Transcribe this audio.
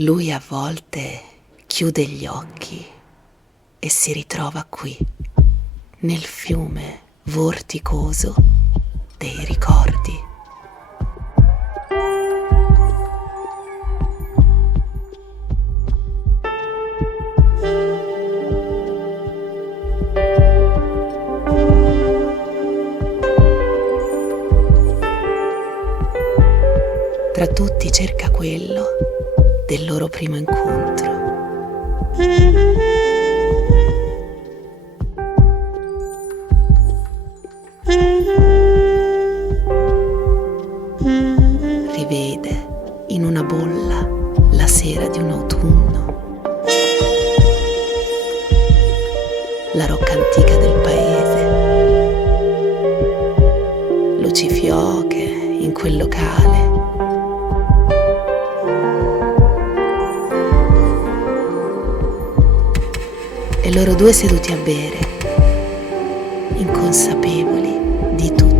Lui a volte chiude gli occhi e si ritrova qui, nel fiume vorticoso dei ricordi. Tra tutti cerca quello del loro primo incontro. Rivede in una bolla la sera di un autunno, la rocca antica del paese, lucifioche in quel locale. E loro due seduti a bere, inconsapevoli di tutto.